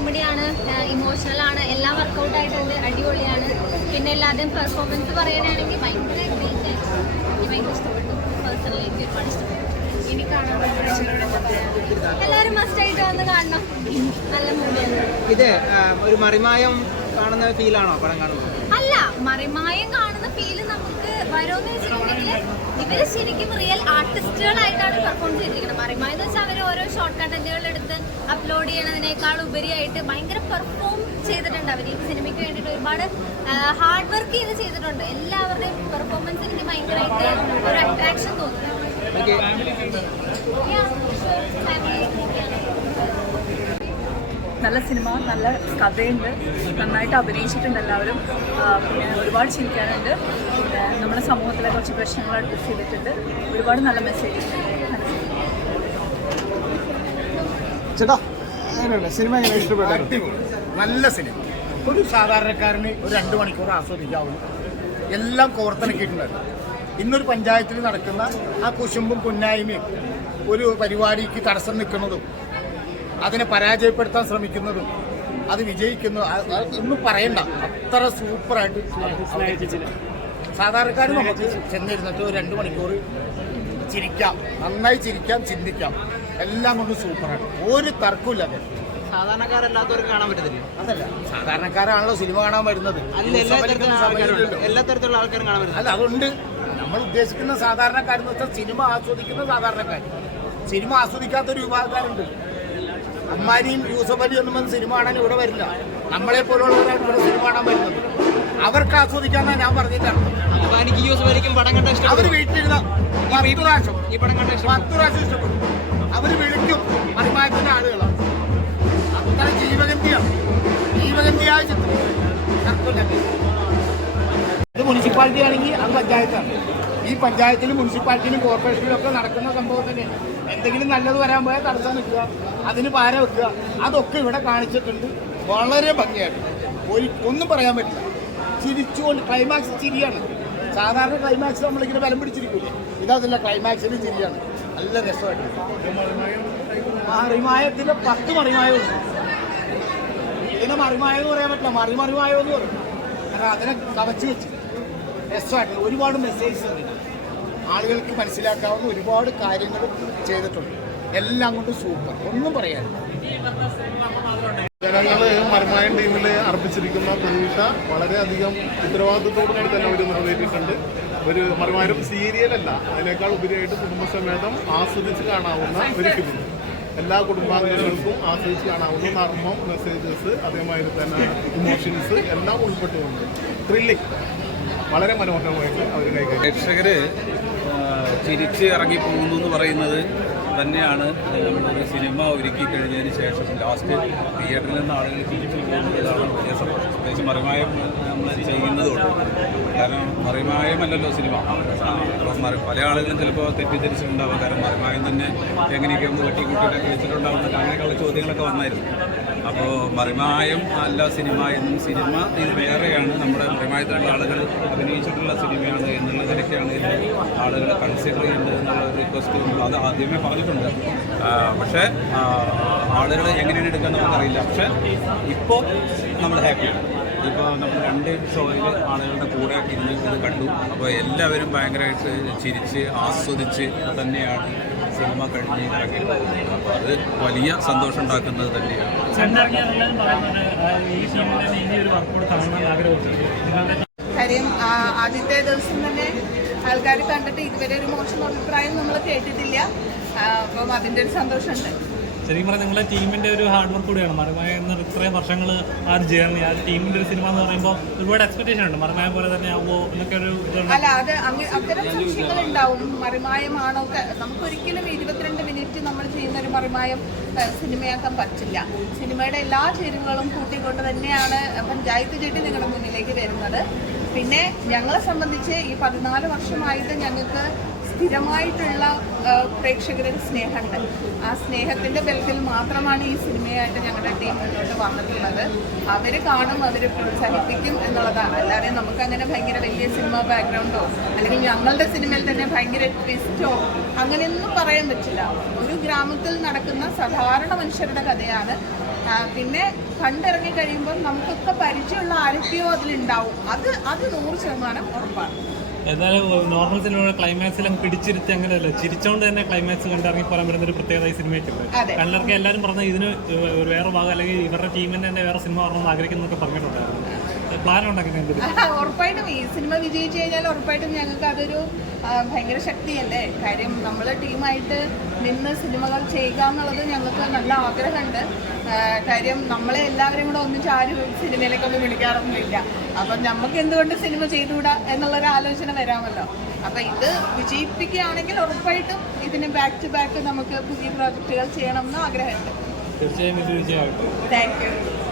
കോമഡിയാണ്, ഇമോഷണലാണ്, എല്ലാം വർക്കൗട്ട് ആയിട്ടുണ്ട്, അടിപൊളിയാണ്. പിന്നെ എല്ലാവരുടെയും പെർഫോമൻസ് പറയുകയാണെങ്കിൽ ഭയങ്കര ഗ്രേറ്റ് ആയിരുന്നു. എനിക്ക് ഭയങ്കര ഇഷ്ടപ്പെട്ടു. പേഴ്സണലി എനിക്ക് ഒരുപാട് ഇഷ്ടപ്പെട്ടു. ഇനി കാണാൻ എല്ലാവരും മസ്റ്റായിട്ട് വന്ന് കാണണം. നല്ല മൂവിയാണ്. ഇത് ഒരു മറിമായം കാണുന്ന ഫീലാണോ പടം കാണുന്നത്? അല്ല, മറിമായം കാണുന്ന ഫീല് നമുക്ക് വരുമെന്ന് വെച്ചിട്ടുണ്ടെങ്കിൽ ഇവര് ശരിക്കും റിയൽ ആർട്ടിസ്റ്റുകളായിട്ടാണ് പെർഫോം ചെയ്തിരിക്കുന്നത്. മറിമായം എന്ന് വെച്ചാൽ അവർ ഓരോ ഷോർട്ട് കണ്ടന്റുകൾ എടുത്ത് അപ്ലോഡ് ചെയ്യണതിനേക്കാൾ ഉപരിയായിട്ട് ഭയങ്കര പെർഫോം ചെയ്തിട്ടുണ്ട്. അവർ ഈ സിനിമയ്ക്ക് വേണ്ടിയിട്ട് ഒരുപാട് ഹാർഡ് വർക്ക് ചെയ്തിട്ടുണ്ട്. എല്ലാവരുടെയും പെർഫോമൻസ് എനിക്ക് ഭയങ്കരമായിട്ട് ഒരു അട്രാക്ഷൻ തോന്നുന്നു. നല്ല സിനിമ, നല്ല കഥയുണ്ട്, നന്നായിട്ട് അഭിനയിച്ചിട്ടുണ്ട് എല്ലാവരും. പിന്നെ ഒരുപാട് ചിരിക്കാനുണ്ട്. പിന്നെ നമ്മുടെ സമൂഹത്തിലെ കുറച്ച് പ്രശ്നങ്ങൾ അഡ്രസ് ചെയ്തിട്ടുണ്ട്. ഒരുപാട് നല്ല മെസ്സേജസ് ഉണ്ട്. ചേട്ടാ സിനിമ എങ്ങനെ ഇഷ്ടപ്പെട്ടു? നല്ല സിനിമ. ഒരു സാധാരണക്കാരന് ഒരു 2 മണിക്കൂർ ആസ്വദിക്കാവുന്നു. എല്ലാം കോർത്തിണക്കിയിട്ടുണ്ടായിരുന്നു. ഇന്നൊരു പഞ്ചായത്തിൽ നടക്കുന്ന ആ കുശുമ്പും കുന്നായ്മയും ഒരു പരിപാടിക്ക് തടസ്സം നിൽക്കുന്നതും അതിനെ പരാജയപ്പെടുത്താൻ ശ്രമിക്കുന്നതും അത് വിജയിക്കുന്നു ഒന്നും പറയണ്ട. അത്ര സൂപ്പറായിട്ട് സാധാരണക്കാർ നമുക്ക് ചെന്നിരുന്നിട്ട് ഒരു 2 മണിക്കൂർ ചിരിക്കാം, നന്നായി ചിരിക്കാം, ചിന്തിക്കാം. എല്ലാം കൊണ്ടും സൂപ്പറാണ്. ഒരു തർക്കമില്ല. അത് സാധാരണക്കാരല്ലാത്തവർക്ക് കാണാൻ പറ്റത്തില്ല. അതല്ല, സാധാരണക്കാരാണല്ലോ സിനിമ കാണാൻ വരുന്നത്. എല്ലാ തരത്തിലുള്ള ആൾക്കാരും കാണാൻ പറ്റും. അല്ല, അതുകൊണ്ട് നമ്മൾ ഉദ്ദേശിക്കുന്ന സാധാരണക്കാരെന്ന് വെച്ചാൽ സിനിമ ആസ്വദിക്കുന്ന സാധാരണക്കാർ. സിനിമ ആസ്വദിക്കാത്തൊരു വിഭാഗക്കാരുണ്ട്. അമ്മാനിയും യൂസഫ് അലി ഒന്നും വന്ന് സിനിമ കാണാൻ ഇവിടെ വരില്ല. നമ്മളെ പോലുള്ളവരാണ് ഇവിടെ സിനിമ കാണാൻ വരുന്നത്. അവർക്ക് ആസ്വദിക്കാന്നാണ് ഞാൻ പറഞ്ഞിട്ടാണ്. അവർ വീട്ടിലിരുന്ന 10 പ്രാവശ്യം ഇഷ്ടപ്പെടും. അവർ വിളിക്കും. മറിമായത്തിന്റെ ആളുകളാണ്. അത്ര ജീവഗന്ധിയായ ചിത്രം. ഇത് മുനിസിപ്പാലിറ്റി ആണെങ്കിൽ അത് പഞ്ചായത്താണ്. ഈ പഞ്ചായത്തിലും മുനിസിപ്പാലിറ്റിയിലും കോർപ്പറേഷനിലും ഒക്കെ നടക്കുന്ന സംഭവം തന്നെയാണ്. എന്തെങ്കിലും നല്ലത് വരാൻ പോയാൽ തടസ്സം നിൽക്കുക, അതിന് പാര വെക്കുക, അതൊക്കെ ഇവിടെ കാണിച്ചിട്ടുണ്ട്. വളരെ ഭംഗിയായിട്ട് ഒന്നും പറയാൻ പറ്റില്ല. ചിരിച്ചുകൊണ്ട് ക്ലൈമാക്സ് ചിരിയാണ്. സാധാരണ ക്ലൈമാക്സ് നമ്മളിങ്ങനെ ബലം പിടിച്ചിരിക്കില്ലേ, ഇതല്ല. ക്ലൈമാക്സിൽ ചിരിയാണ്. നല്ല രസമായിട്ട്. മറിമായത്തിൻ്റെ 10 മറിമായമുണ്ട്. ഇതിനെ മറിമായം എന്ന് പറയാൻ പറ്റില്ല, മറിമായോ എന്ന് പറയും. കാരണം അതിനെ കവച്ച് വെച്ച് രസമായിട്ട് ഒരുപാട് മെസ്സേജ് ഉണ്ട്. ആളുകൾക്ക് മനസ്സിലാക്കാവുന്ന ഒരുപാട് കാര്യങ്ങൾ ചെയ്തിട്ടുണ്ട്. എല്ലാം കൊണ്ട് സൂപ്പർ. ഒന്നും പറയാനില്ല. ജനങ്ങൾ മറിമായം ടീമിൽ അർപ്പിച്ചിരിക്കുന്ന പ്രതീക്ഷ വളരെയധികം ഉത്തരവാദിത്തത്തോടുകൂടി തന്നെ അവർ നിറവേറ്റിയിട്ടുണ്ട്. ഒരു മറിമായം സീരിയലല്ല, അതിനേക്കാൾ ഉപരിയായിട്ട് കുടുംബസമേതം ആസ്വദിച്ച് കാണാവുന്ന ഒരു ഫിലിം. എല്ലാ കുടുംബാംഗങ്ങൾക്കും ആസ്വദിച്ച് കാണാവുന്ന നർമ്മം, മെസ്സേജസ്, അതേമാതിരി തന്നെ ഇമോഷൻസ് എല്ലാം ഉൾപ്പെട്ടുകൊണ്ട് ത്രില്ലിംഗ് വളരെ മനോഹരമായിട്ട് അവർ കൈകാര്യം. പ്രേക്ഷകര് ചിരിച്ച് ഇറങ്ങിപ്പോകുന്നു എന്ന് പറയുന്നത് തന്നെയാണ് നമ്മളൊരു സിനിമ ഒരുക്കി കഴിഞ്ഞതിന് ശേഷം ലാസ്റ്റ് തിയേറ്ററിൽ നിന്ന് ആളുകൾ തിരിച്ചു പോകുന്നതാണ് വലിയ സന്തോഷം. പ്രത്യേകിച്ച് മറിമായം നമ്മൾ ചെയ്യുന്നതുകൊണ്ട്. കാരണം മറിമായമല്ലല്ലോ സിനിമ. പല ആളുകളും ചിലപ്പോൾ തെറ്റിദ്ധരിച്ചിട്ടുണ്ടാവും. കാരണം മറിമായം തന്നെ എങ്ങനെയൊക്കെ ഒന്ന് വെട്ടിക്കൂട്ടിയിട്ടൊക്കെ വെച്ചിട്ടുണ്ടാവുന്ന അങ്ങനെയൊക്കെയുള്ള ചോദ്യങ്ങളൊക്കെ വന്നായിരുന്നു. അപ്പോൾ മറിമായം അല്ല സിനിമ എന്നും, സിനിമ ഇത് വേറെയാണ്. നമ്മുടെ മറിമായത്തിലുള്ള ആളുകൾ അഭിനയിച്ചിട്ടുള്ള സിനിമയാണ് എന്നുള്ള നിലയ്ക്കാണ് ഇതിൽ ആളുകളെ കൺസിഡർ ചെയ്യേണ്ടത് എന്നുള്ള റിക്വസ്റ്റ് അത് ആദ്യമേ പറഞ്ഞിട്ടുണ്ട്. പക്ഷേ ആളുകൾ എങ്ങനെയാണ് എടുക്കാൻ നമുക്കറിയില്ല. പക്ഷേ ഇപ്പോൾ നമ്മൾ ഹാപ്പിയാണ്. ഇപ്പോൾ നമ്മൾ 2 ഷോയിൽ ആളുകളുടെ കൂടെ ഇരുന്ന് ഇത് കണ്ടു. അപ്പോൾ എല്ലാവരും ഭയങ്കരമായിട്ട് ചിരിച്ച് ആസ്വദിച്ച് തന്നെയാണ് സിനിമ കഴിഞ്ഞ് ഇറങ്ങിയിട്ടുള്ളത്. അപ്പോൾ അത് വലിയ സന്തോഷം ഉണ്ടാക്കുന്നത് തന്നെയാണ്. കാര്യം ആദ്യത്തെ ദിവസം തന്നെ ആൾക്കാർ കണ്ടിട്ട് ഇതുവരെ ഒരു മോശം അഭിപ്രായം നമ്മൾ കേട്ടിട്ടില്ല. അപ്പം അതിൻ്റെ ഒരു സന്തോഷമുണ്ട്. ശരിക്കും പറഞ്ഞാൽ നിങ്ങളുടെ ടീമിൻ്റെ ഒരു ഹാർഡ് വർക്ക് കൂടിയാണ് മറിമായ എന്ന ഇത്രയും വർഷങ്ങൾ ആ ഒരു ജേർണി, ആ ടീമിൻ്റെ ഒരു സിനിമ എന്ന് പറയുമ്പോൾ ഒരുപാട് എക്സ്പെക്ടേഷൻ ഉണ്ട്. മറിമായ പോലെ തന്നെ ആവുമോ എന്നൊക്കെ ഒരു ഇതുണ്ട്. അല്ല, അത് അത്തരം സംശയങ്ങളുണ്ടാവും. മറിമായമാണോ? നമുക്കൊരിക്കലും 22 മിനിറ്റ് നമ്മൾ ചെയ്യുന്ന ഒരു മറിമായം സിനിമയാക്കാൻ പറ്റില്ല. സിനിമയുടെ എല്ലാ ചേരുവകളും കൂട്ടിക്കൊണ്ട് തന്നെയാണ് പഞ്ചായത്ത് ചെട്ടി നിങ്ങളുടെ മുന്നിലേക്ക് വരുന്നത്. പിന്നെ ഞങ്ങളെ സംബന്ധിച്ച് ഈ 14 വർഷമായിട്ട് ഞങ്ങൾക്ക് സ്ഥിരമായിട്ടുള്ള പ്രേക്ഷകരുടെ സ്നേഹമുണ്ട്. ആ സ്നേഹത്തിൻ്റെ ബലത്തിൽ മാത്രമാണ് ഈ സിനിമയായിട്ട് ഞങ്ങളുടെ ടീം മുന്നോട്ട് വന്നിട്ടുള്ളത്. അവർ കാണും, അവർ പ്രോത്സാഹിപ്പിക്കും എന്നുള്ളതാണ്. അല്ലാതെ നമുക്കങ്ങനെ ഭയങ്കര വലിയ സിനിമ ബാക്ക്ഗ്രൗണ്ടോ അല്ലെങ്കിൽ ഞങ്ങളുടെ സിനിമയിൽ തന്നെ ഭയങ്കര ട്വിസ്റ്റോ അങ്ങനെയൊന്നും പറയാൻ പറ്റില്ല. ഒരു ഗ്രാമത്തിൽ നടക്കുന്ന സാധാരണ മനുഷ്യരുടെ കഥയാണ്. പിന്നെ കണ്ടിറങ്ങി കഴിയുമ്പോൾ നമുക്കൊക്കെ പരിചയമുള്ള ആരൊക്കെയോ അതിലുണ്ടാവും. അത് 100% ഉറപ്പാണ്. എന്നാലും നോർമൽ സിനിമയുടെ ക്ലൈമാക്സിലും പിടിച്ചിരുത്തി അങ്ങനെയല്ല, ചിരിച്ചോണ്ട് തന്നെ ക്ലൈമാക്സ് കണ്ടിറങ്ങി പോരാൻ പറ്റുന്ന ഒരു പ്രത്യേകത ഈ സിനിമയ്ക്കുണ്ട്. അതെ. കണ്ടിറക്കി എല്ലാവരും പറഞ്ഞ ഇതിന് ഒരു വേറെ ഭാഗം അല്ലെങ്കിൽ ഇവരുടെ ടീമിന് തന്നെ വേറെ സിനിമ വരണമെന്ന് ആഗ്രഹിക്കുന്നൊക്കെ പറഞ്ഞിട്ടുണ്ടായിരുന്നു. പ്ലാൻ ഉണ്ടാക്കി ഉറപ്പായിട്ടും ഈ സിനിമ വിജയിച്ചു കഴിഞ്ഞാൽ ഉറപ്പായിട്ടും ഞങ്ങൾക്ക് അതൊരു ഭയങ്കര ശക്തിയല്ലേ. കാര്യം നമ്മൾ ടീമായിട്ട് നിന്ന് സിനിമകൾ ചെയ്യുക എന്നുള്ളത് ഞങ്ങൾക്ക് നല്ല ആഗ്രഹമുണ്ട്. കാര്യം നമ്മളെ എല്ലാവരും കൂടെ ഒന്നിച്ച് ആരും സിനിമയിലേക്കൊന്നും വിളിക്കാറൊന്നുമില്ല. അപ്പം നമുക്ക് എന്തുകൊണ്ട് സിനിമ ചെയ്തുകൂടാ എന്നുള്ളൊരു ആലോചന വരാമല്ലോ. അപ്പം ഇത് വിജയിപ്പിക്കുകയാണെങ്കിൽ ഉറപ്പായിട്ടും ഇതിന് ബാക്ക് ടു ബാക്ക് നമുക്ക് പുതിയ പ്രോജക്റ്റുകൾ ചെയ്യണം എന്ന് ആഗ്രഹമുണ്ട്. തീർച്ചയായും ഇത് വിജയമാകട്ടെ. Thank you.